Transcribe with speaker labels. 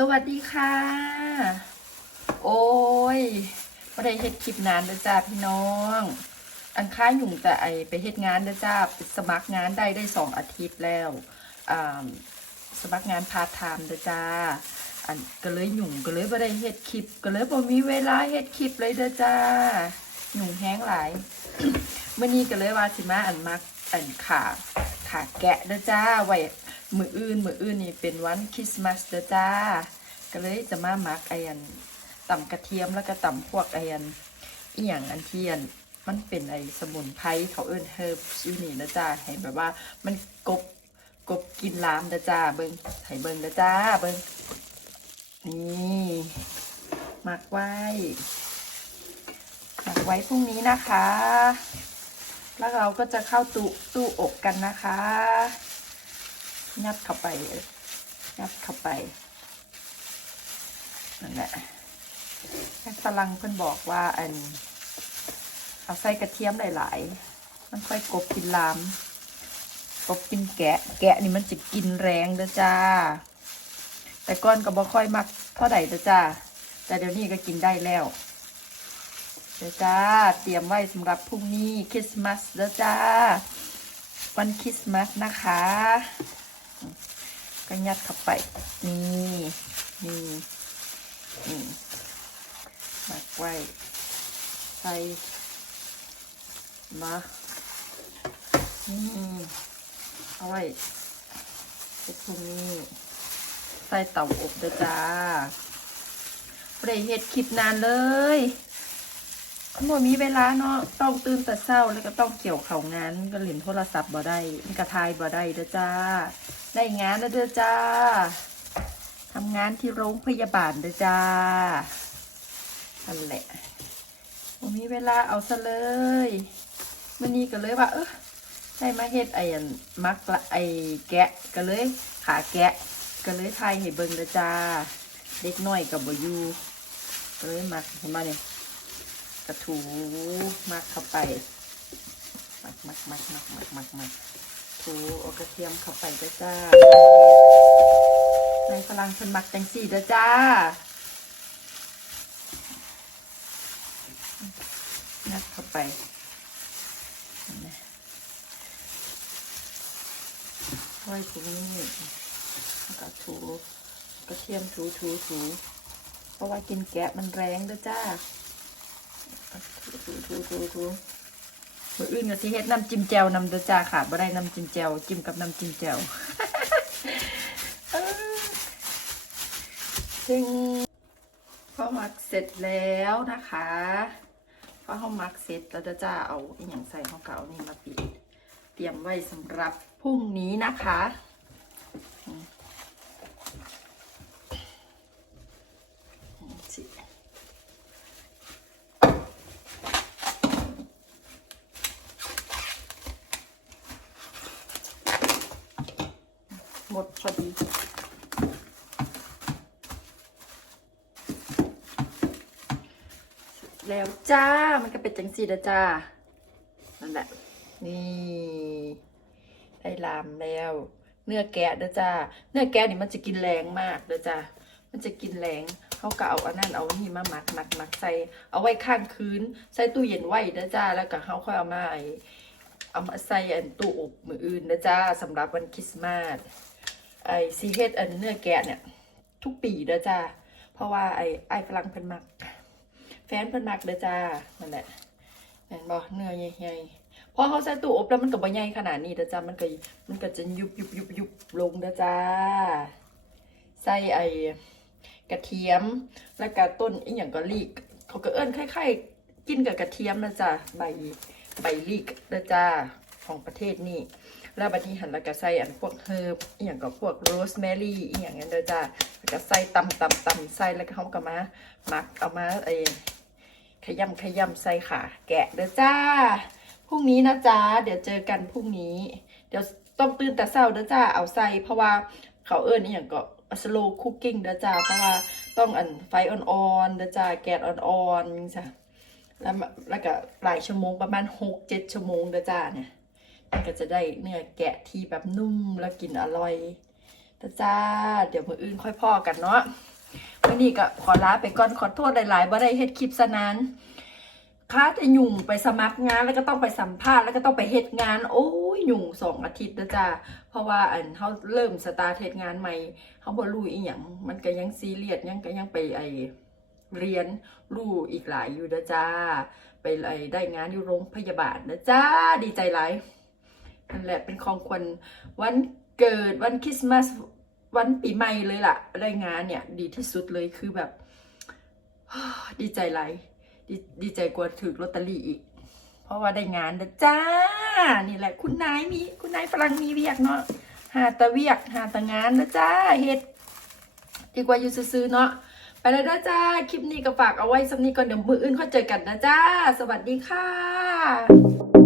Speaker 1: สวัสดีค่ะ โอ้ยไม่ได้เฮ็ดคลิปนานเด้อจ้าพี่น้อง อันค้าหยุ่งแต่ไอไปเฮ็ดงานเด้อจ้าสมัครงานได้ได้สองอาทิตย์แล้วอ่าสมัครงานพาร์ทไทม์เด้อจ้า อันก็เลยหยุ่งก็เลยไม่ได้เฮ็ดคลิป ก็เลยบ่มีเวลาเฮ็ดคลิปเลยเด้อจ้า หยุ่งแห้งหลายเมื่อนี้ก็เลยว่าสิมาอันมักอันขาขาแกะเด้อจ้าไว้ มืออื่น มืออื่นนี่เป็นวันคริสต์มาสเด้อจ้า ก็เลยจะมาหมักไอ้อันต่ำกระเทียมแล้วก็ต่ำพวกไออันอีหยังอันเทียน มันเป็นไอสมุนไพรเขาเอิ้นเฮิร์บอยู่นี่นะจ้าให้แบบว่ามันกบกบกินลามเด้อจ้าเบิ่งให้เบิ่งเด้อจ้าเบิ่งนี่หมักไว้หมักไว้พรุ่งนี้นะคะ แล้วเราก็จะเข้าตู้ตู้อบกันนะคะ ยัดเข้าไปยัดเข้าไปนั่นแหละแม่ฝรั่งเพิ่อนบอกว่าอันเอาใส่กระเทียมหลายๆ มันค่อยกบกินลามกบกินแกะ แกะนี่มันจะกินแรงเด้อจ้า แต่ก้อนก็บ่ค่อยมักเท่าไหร่เด้อจ้า แต่เดี๋ยวนี้ก็กินได้แล้วเดี๋ยวจ้า เตรียมไว้สำหรับพรุ่งนี้คริสต์มาสเด้อจ้า วันคริสต์มาสนะคะ ก็ยัดเข้าไป นี่นี่นี่หมักไว้ ใส่มานี่เอาไว้ใส่ถุงนี้ใส่เตาอบเด้อจ้าไม่ได้เฮ็ดคลิปนานเลยเมื่อมีเวลาเนาะต้องตื่นแต่เช้าแล้วก็ต้องเกี่ยวเข่างานก็เล่นโทรศัพท์บ่ได้กระทายบ่ได้เด้อจ้า ได้งานแล้วเด้อจ้าทำงานที่โรงพยาบาลเด้อจ้านั่นแหละผมมีเวลาเอาซะเลยมื่อนี้ก็เลยว่า เออได้มาเฮ็ดไอ้อันมักละไอ้แกะก็เลยขาแกะ ก็เลยทายให้เบิ่งเด้อจ้า เด็กน้อยกับบอยูก็เลยมักเห็นไหมเนี่ยกระถูมักเข้าไป มักมักมักมักมักมักมัก ถูเอากระเทียมเข้าไปเด้อจ้า ในพลังเพิ่นมักจังสี่เด้อจ้านัดเข้าไปไว้ตรงนี้แล้วก็ถูกระเทียมถูถูถูเพราะว่ากินแกะมันแรงเด้อจ้าถูถูถูถู มืออื่นก็สิเฮ็ดน้ำจิ้มแจ่วน้ำเดือจ้าค่ะบ่ได้น้ำจิ้มแจ่วจิ้มกับน้ำจิ้มแจ่วจึงพอหมักเสร็จแล้วนะคะพอเขาหมักเสร็จเราจะจะเอาอหย่างใส่ข้าวเก่านี่มาปิด เตรียมไว้สำหรับพรุ่งนี้นะคะอืมอืมสิหม ดพอดี แล้วจ้า มันก็เป็นจังสีนะจ้า นั่นแหละ นี่ ได้ลามแล้ว เนื้อแกะเด้อจ้า เนื้อแกะนี่มันจะกินแรงมากเด้อจ้า มันจะกินแรงเขาก็เอาอันนั้นเอานี่มาหมักหมักหมักใส่ เอาไว้ข้างคืน ใส่ตู้เย็นไว้เด้อจ้า แล้วก็เขาค่อยเอามาไอเอามาใส่อันตู้อบมืออื่นเด้อจ้าสำหรับวันคริสต์มาส ไอซีเฮดอันเนื้อแกะเนี่ย ทุกปีเด้อจ้าเพราะว่าไอไอฝรั่งเพิ่นมัก แฟนเพิ่นมักเด้อจ้านั่นแหละแม่นบ่เนื้อใหญ่ๆพอเขาใส่ตู้อบแล้วมันก็บ่ใหญ่ขนาดนี้เด้อจ้ามันก็มันก็จะยุบยุบยุบยุบลงเด้อจ้าใส่ไอกระเทียมแล้วก็ต้นอีหยังก็ลีก เขาก็เอิ้นคล้ายๆกินกับกระเทียมนะจ้าใบใบลีกเด้อจ้าของประเทศนี่ แล้วบัดนี้หันแล้วก็ใส่อันพวกเฮิร์บอีหยังก็พวกโรสแมรี่อีหยังนั้นเด้อจ้าแล้วก็ใส่ตำตำตำใส่แล้วก็เขาก็มาหมักเอามาไอ้ขยำขยำใส่ค่ะ แกะเด้อจ้าพรุ่งนี้นะจ้าเดี๋ยวเจอกันพรุ่งนี้ เดี๋ยวต้องตื่นแต่เช้าเด้อจ้าเอาใส่เพราะว่าเขาเอิ้นอีหยังก็ slow cooking เด้อจ้าเพราะว่าต้องอันไฟอ่อนๆเด้อจ้าแก๊สอ่อนๆจ้ะแล้วแล้วก็หลายชั่วโมงประมาณหกเจ็ดชั่วโมงเด้อจ้าเนี่ย ก็จะได้เนื้อแกะที่แบบนุ่มแล้วกินอร่อยแต่จ้า เดี๋ยวมืออื่นค่อยพ่อกันเนาะวันนี้ก็ขอลาไปก่อนขอโทษหลายๆบ่ได้เฮ็ดคลิปซะนานค้าแต่ยุ่งไปสมัครงานแล้วก็ต้องไปสัมภาษณ์แล้วก็ต้องไปเฮ็ดงาน โอ้ยยุ่งสองอาทิตย์นะจ้าเพราะว่าอันเขาเริ่มสตาร์ทเฮ็ดงานใหม่เขาบ่รู้อีหยังมันก็ยังซีเรียสยังก็ยังไปไอเรียนรู้อีกหลายอยู่นะจ้าไปไอได้งานอยู่โรงพยาบาลนะจ้าดีใจหลาย นั่นแหละเป็นของขวัญวันเกิดวันคริสต์มาสวันปีใหม่เลยล่ะได้งานเนี่ย ดีที่สุดเลยคือแบบ ดีใจหลายดีดีใจกว่าถือลอตเตอรี่อีก เพราะว่าได้งานนะจ้า นี่แหละ คุณนายมี คุณนายฝรั่งมีเวียกเนาะหาตะเวียกหาตะงานนะจ้าเฮ็ดดีกว่าอยู่ซื้อเนาะไปแล้วนะจ้า คลิปนี้ก็ฝากเอาไว้สำนี้ก่อนเดี๋ยวมืออื่นค่อยเจอกันนะจ้า สวัสดีค่ะ